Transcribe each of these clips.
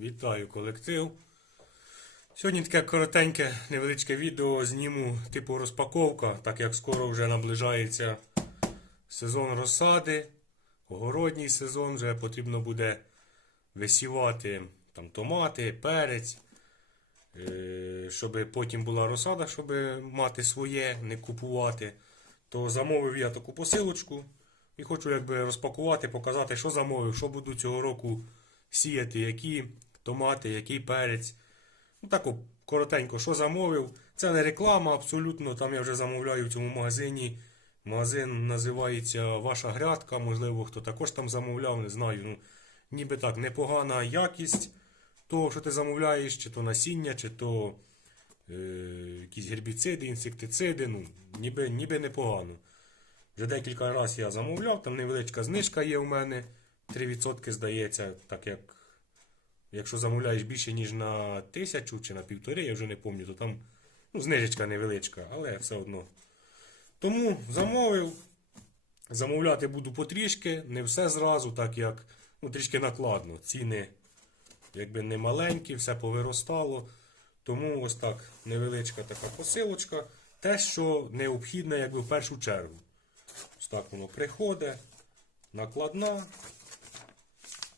Вітаю колектив. Сьогодні таке коротеньке невеличке відео зніму типу розпаковка, так як скоро вже наближається сезон розсади, огородній сезон, вже потрібно буде висівати там, томати, перець, е, щоб потім була розсада, щоб мати своє, не купувати. То замовив я таку посилочку і хочу якби розпакувати, показати, що замовив, що буду цього року сіяти, які томати, який перець. Ну так коротенько, що замовив. Це не реклама, абсолютно. Там я вже замовляю в цьому магазині. Магазин називається Ваша грядка. Можливо, хто також там замовляв, не знаю. Ну, ніби так, непогана якість того, що ти замовляєш, чи то насіння, чи то е, якісь гербіциди, інсектициди. Ну, ніби, ніби непогано. Вже декілька разів я замовляв, там невеличка знижка є у мене. 3% здається, так як якщо замовляєш більше, ніж на тисячу чи на півтори, я вже не пам'ятаю, то там ну, знижечка невеличка, але все одно. Тому замовив. Замовляти буду потрішки, не все зразу, так як ну, трішки накладно. Ціни якби не маленькі, все повиростало. Тому ось так невеличка така посилочка. Те, що необхідне якби в першу чергу. Ось так воно приходить, накладна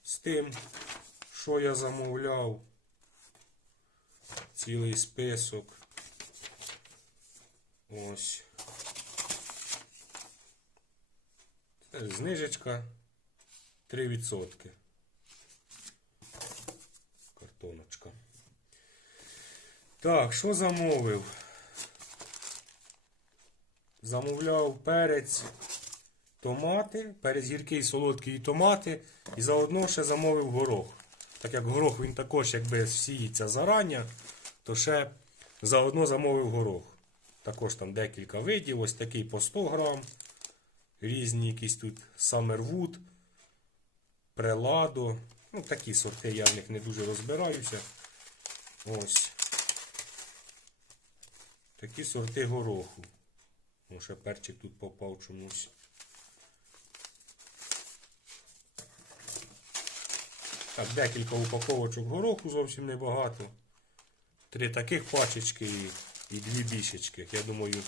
з тим, що я замовляв. Цілий список. Ось. Це знижечка 3%. Картоночка. Так, що замовив? Замовляв перець, томати, перець гіркий, солодкий і томати. І заодно ще замовив горох. Так як горох він також якби сіється зарання, то ще заодно замовив горох. Також там декілька видів, ось такий по 100 грам. Різні якісь тут Summerwood, Преладо. Ну, такі сорти, я в них не дуже розбираюся. Ось. Такі сорти гороху. Ще перчик тут попав чомусь. Так, декілька упаковочок гороху зовсім небагато. Три таких пачечки і, і дві більшечки. Я думаю,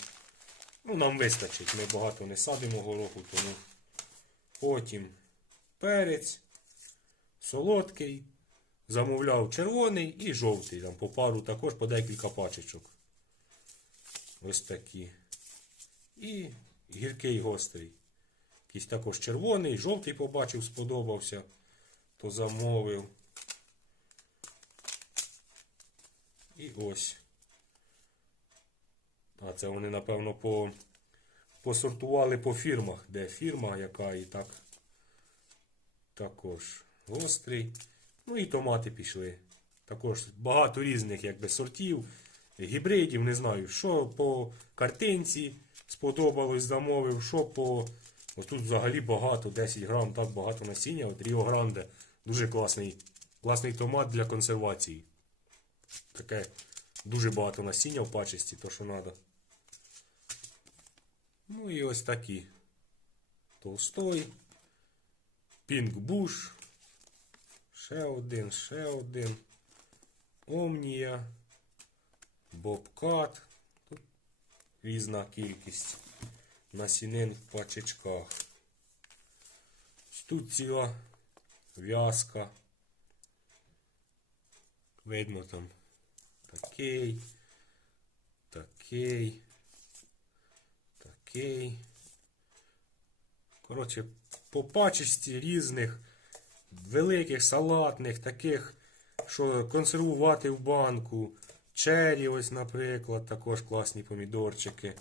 ну, нам вистачить. Ми багато не садимо гороху, тому потім перець, солодкий, замовляв червоний і жовтий. Там по пару також по декілька пачечок. Ось такі. І гіркий гострий. Якийсь також червоний, жовтий побачив, сподобався, то замовив. І ось. А це вони, напевно, по, посортували по фірмах, де фірма, яка і так також гострий. Ну і томати пішли. Також багато різних якби, сортів, гібридів, не знаю, що по картинці сподобалось, замовив, що по. Ось тут взагалі багато, 10 грам, так багато насіння. От Ріо Гранде. Дуже класний, класний томат для консервації. Таке дуже багато насіння в пачесті, то що треба. Ну і ось такі. Толстой. Пінк Буш. Ще один, ще один. Омнія. Бобкат. Тут різна кількість насінин в пачечках. Тут ціла в'язка. Видно там такий, такий, такий. Коротше, по пачечці різних великих салатних, таких, що консервувати в банку. Чері, ось, наприклад, також класні помідорчики.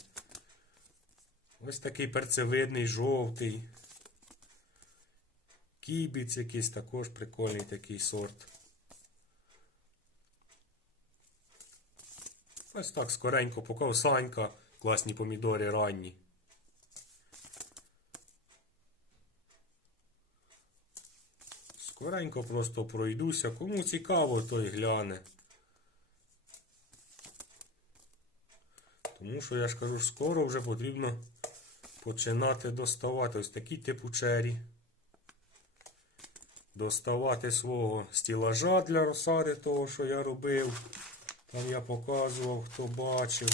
Ось такий перцевидний, жовтий. Кібіць якийсь також прикольний такий сорт. Ось так скоренько поки Санька, класні помідори ранні. Скоренько просто пройдуся. Кому цікаво, той гляне. Тому що я ж кажу, скоро вже потрібно починати доставати ось такі типу чері. Доставати свого стілажа для розсади, того, що я робив. Там я показував, хто бачив.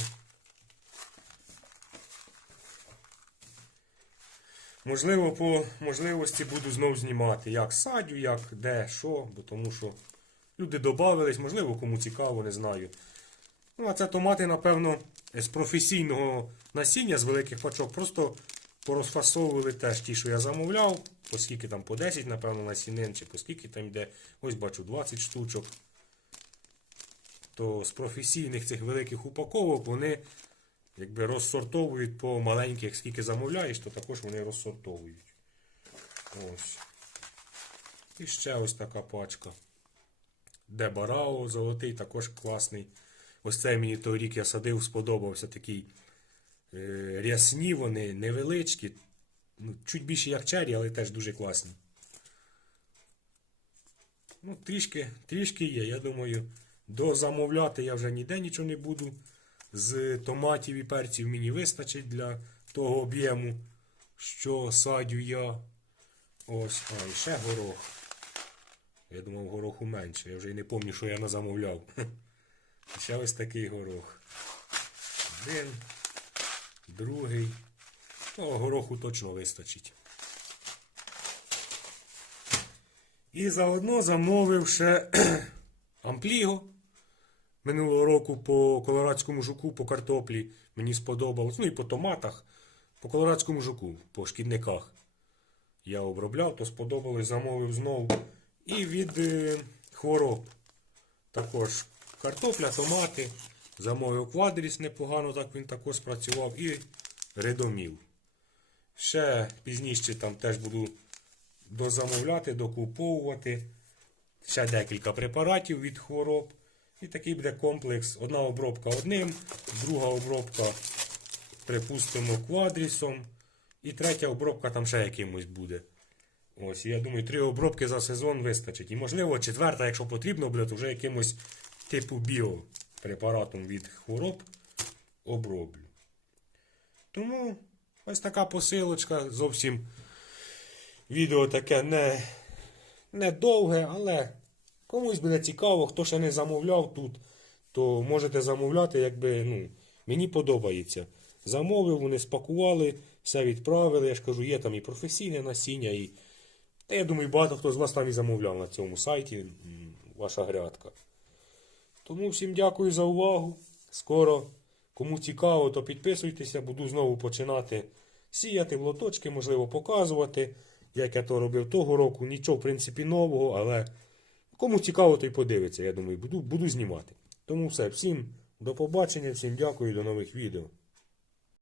Можливо, по можливості буду знов знімати, як садю, як де, що, бо тому що люди додавались, можливо, кому цікаво, не знаю. Ну, а це томати, напевно, з професійного насіння з великих пачок. Просто порозфасовували теж ті, що я замовляв, оскільки там по 10, напевно, насінин, чи по скільки там йде. Ось бачу 20 штучок. То з професійних цих великих упаковок вони якби розсортовують по маленьких, скільки замовляєш, то також вони розсортовують. Ось. І ще ось така пачка. Де Барао золотий, також класний. Ось цей мені той рік я садив, сподобався такий рясні, вони невеличкі. Ну, чуть більше як чері, але теж дуже класні. Ну, трішки, трішки є. Я думаю, дозамовляти я вже ніде нічого не буду. З томатів і перців мені вистачить для того об'єму, що садю я. Ось, а, і ще горох. Я думав, гороху менше. Я вже й не пам'ятаю, що я назамовляв. Ще ось такий горох. Один, другий. Того гороху точно вистачить. І заодно замовив ще ампліго. Минулого року по колорадському жуку, по картоплі мені сподобалось. Ну і по томатах, по колорадському жуку, по шкідниках. Я обробляв, то сподобалось, замовив знову. І від е, хвороб. Також картопля, томати. Замовив квадріс непогано, так він також спрацював. І редоміл. Ще пізніше там теж буду дозамовляти, докуповувати. Ще декілька препаратів від хвороб. І такий буде комплекс. Одна обробка одним, друга обробка, припустимо, квадрісом. І третя обробка там ще якимось буде. Ось, я думаю, три обробки за сезон вистачить. І можливо, четверта, якщо потрібно буде, то вже якимось типу біопрепаратом від хвороб оброблю. Тому ось така посилочка. Зовсім відео таке не, не довге, але комусь буде цікаво, хто ще не замовляв тут, то можете замовляти, якби, ну, мені подобається. Замовив, вони спакували, все відправили. Я ж кажу, є там і професійне насіння, і. Та я думаю, багато хто з вас там і замовляв на цьому сайті ваша грядка. Тому всім дякую за увагу. Скоро, кому цікаво, то підписуйтеся, буду знову починати сіяти в лоточки, можливо, показувати, як я то робив того року. Нічого, в принципі, нового, але кому цікаво, то й подивиться. Я думаю, буду, буду знімати. Тому все, всім до побачення, всім дякую, до нових відео.